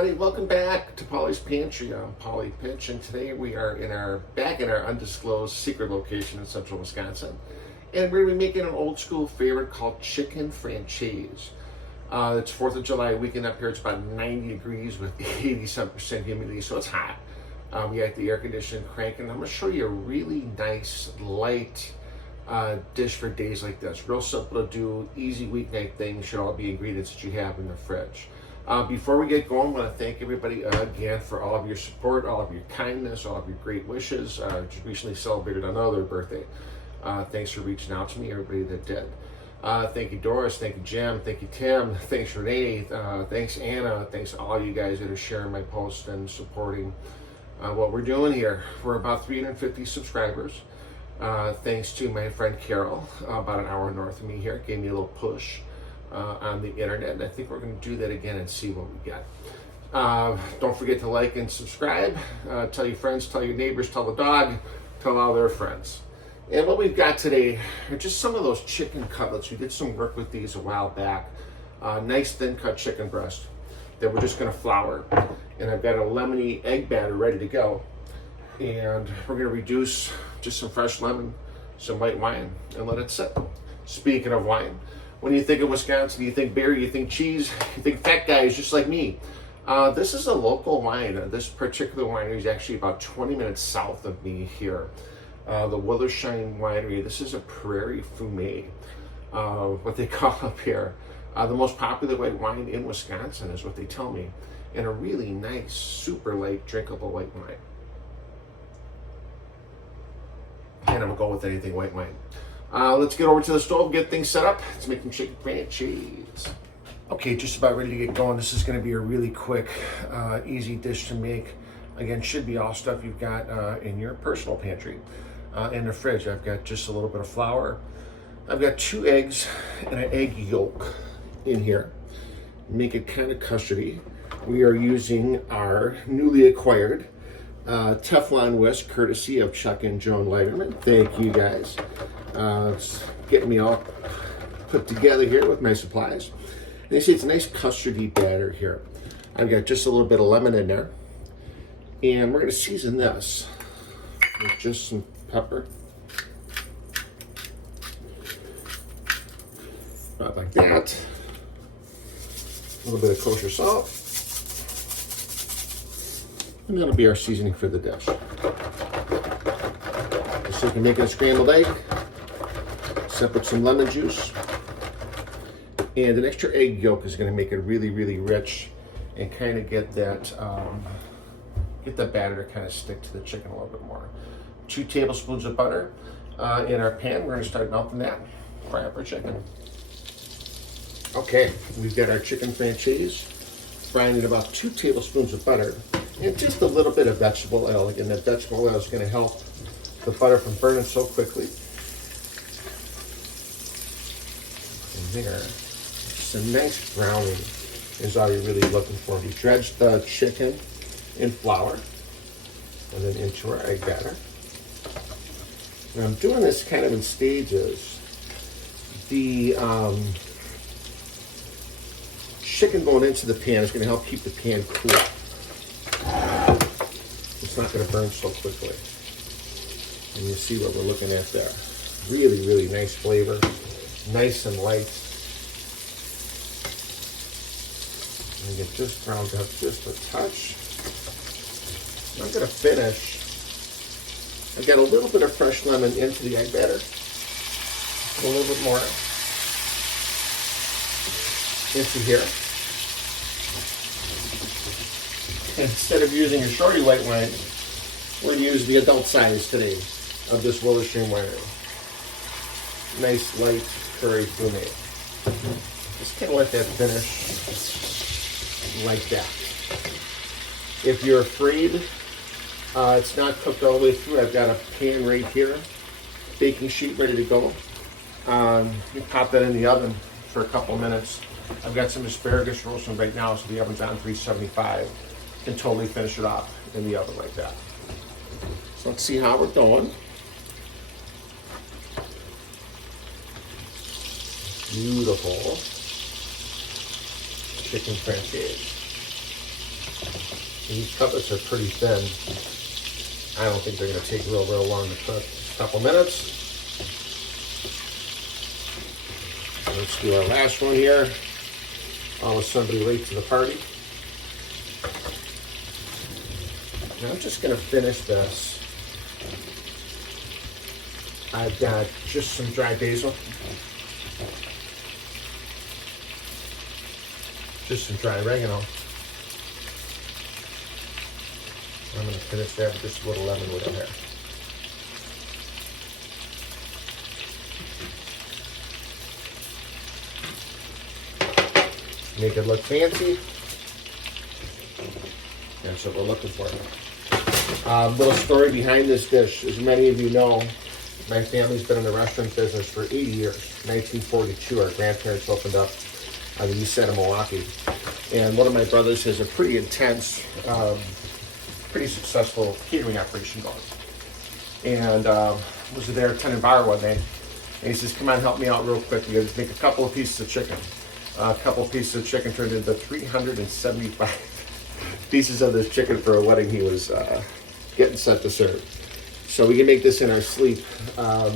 everybody, welcome back to Polly's Pantry. I'm Polly Pitch, and today we are back in our undisclosed secret location in central Wisconsin, and we're going to be making an old school favorite called chicken francaise. It's 4th of July weekend up here. It's about 90 degrees with 87% humidity, so it's hot. We got the air conditioning cranking. I'm going to show you a really nice, light dish for days like this. Real simple to do, easy weeknight thing. Should all be ingredients that you have in the fridge. Before we get going, I want to thank everybody again for all of your support, all of your kindness, all of your great wishes. Just recently celebrated another birthday. Thanks for reaching out to me, everybody that did. Thank you, Doris. Thank you, Jim. Thank you, Tim. Thanks, Renee. Thanks, Anna. Thanks to all you guys that are sharing my posts and supporting what we're doing here. We're about 350 subscribers. Thanks to my friend Carol, about an hour north of me here, gave me a little push on the internet, and I think we're going to do that again and see what we get. Don't forget to like and subscribe. Tell your friends, tell your neighbors, tell the dog, tell all their friends. And what we've got today are just some of those chicken cutlets. We did some work with these a while back. Nice thin cut chicken breast that we're just going to flour. And I've got a lemony egg batter ready to go. And we're going to reduce just some fresh lemon, some white wine, and let it sit. Speaking of wine, when you think of Wisconsin, you think beer, you think cheese, you think fat guys just like me. This is a local wine. This particular winery is actually about 20 minutes south of me here. The Willershine Winery. This is a Prairie Fumé, what they call up here. The most popular white wine in Wisconsin is what they tell me. And a really nice, super light, drinkable white wine. And I'm gonna go with anything white wine. Let's get over to the stove, get things set up. Let's make some chicken francaise. Okay, just about ready to get going. This is gonna be a really quick, easy dish to make. Again, should be all stuff you've got in your personal pantry. In the fridge, I've got just a little bit of flour. I've got 2 eggs and an egg yolk in here. Make it kind of custardy. We are using our newly acquired Teflon whisk, courtesy of Chuck and Joan Leiderman. Thank you guys. It's getting me all put together here with my supplies. And you see it's a nice custardy batter here. I've got just a little bit of lemon in there. And we're going to season this with just some pepper. About like that. A little bit of kosher salt. And that'll be our seasoning for the dish. Just so you can make a scrambled egg. Separate some lemon juice. And an extra egg yolk is going to make it really, really rich and kind of get that get the batter to kind of stick to the chicken a little bit more. 2 tablespoons of butter in our pan. We're going to start melting that. Fry up our chicken. Okay, we've got our chicken francaise frying in about 2 tablespoons of butter and just a little bit of vegetable oil. Again, that vegetable oil is going to help the butter from burning so quickly. And there, just a nice browning is all you're really looking for. We dredge the chicken in flour and then into our egg batter. And I'm doing this kind of in stages. The chicken going into the pan is going to help keep the pan cool. It's not going to burn so quickly. And you see what we're looking at there. Really, really nice flavor. Nice and light. And get just browned up just a touch. I'm going to finish. I've got a little bit of fresh lemon into the egg batter. A little bit more into here. And instead of using a shorty white wine, we're going to use the adult size today of this Willershine Winery. Nice light Prairie Fumé. Just kind of let that finish like that. If you're afraid it's not cooked all the way through, I've got a pan right here, baking sheet ready to go. You pop that in the oven for a couple of minutes. I've got some asparagus roasting right now, so the oven's on 375. Can totally finish it off in the oven like that. So let's see how we're doing. Beautiful chicken francaise. These cutlets are pretty thin. I don't think they're going to take real long to cook. A couple minutes. Let's do our last one here. Almost somebody late to the party. Now I'm just going to finish this. I've got just some dry basil. Just some dry oregano. I'm going to finish that with just a little lemon with it here. Make it look fancy. That's what we're looking for. Little story behind this dish. As many of you know, my family's been in the restaurant business for 80 years. 1942, our grandparents opened up on the east side of Milwaukee. And one of my brothers has a pretty intense, pretty successful catering operation going. And was there attending bar one day. And he says, come on, help me out real quick. You gotta just make a couple of pieces of chicken. A couple of pieces of chicken turned into 375 pieces of this chicken for a wedding he was getting set to serve. So we can make this in our sleep. My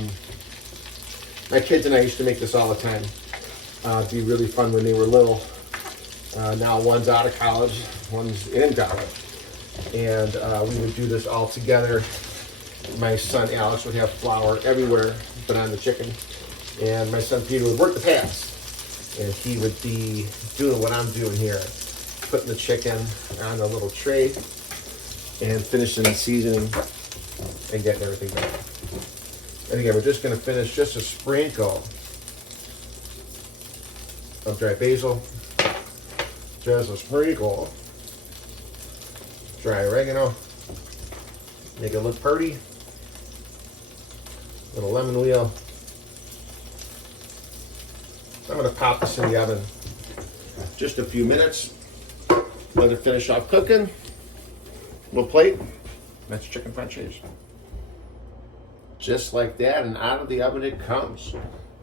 kids and I used to make this all the time. It'd be really fun when they were little. Now one's out of college, one's in college. And we would do this all together. My son Alex would have flour everywhere but on the chicken. And my son Peter would work the pass. And he would be doing what I'm doing here, putting the chicken on a little tray and finishing the seasoning and getting everything done. And again, we're just going to finish just a sprinkle of dry basil, just a sprinkle dry oregano, make it look pretty, little lemon wheel. I'm going to pop this in the oven just a few minutes, let it finish off cooking. Little plate, that's chicken francaise. Just like that, and out of the oven it comes.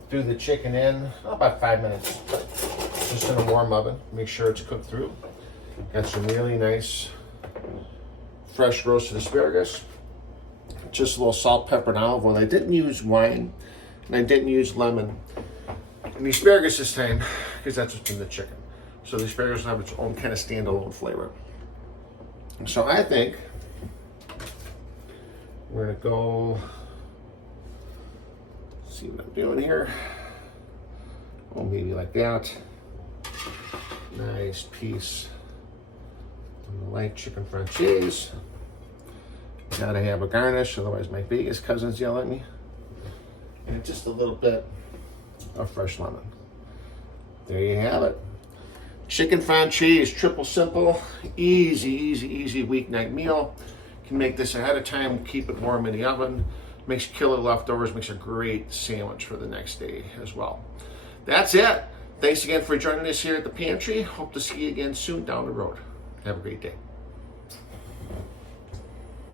Threw the chicken in about 5 minutes, just in a warm oven. Make sure it's cooked through. Got some really nice fresh roasted asparagus. Just a little salt, pepper, and olive oil. I didn't use wine, and I didn't use lemon. And the asparagus this time, because that's what's in the chicken. So the asparagus will have its own kind of standalone flavor. So I think we're gonna go see what I'm doing here. Oh, maybe like that. Nice piece of the light chicken francaise. Gotta have a garnish, otherwise my Vegas cousins yell at me. And just a little bit of fresh lemon. There you have it. Chicken francaise, triple simple, easy weeknight meal. You can make this ahead of time, keep it warm in the oven. Makes killer leftovers, makes a great sandwich for the next day as well. That's it. Thanks again for joining us here at the pantry. Hope to see you again soon down the road. Have a great day.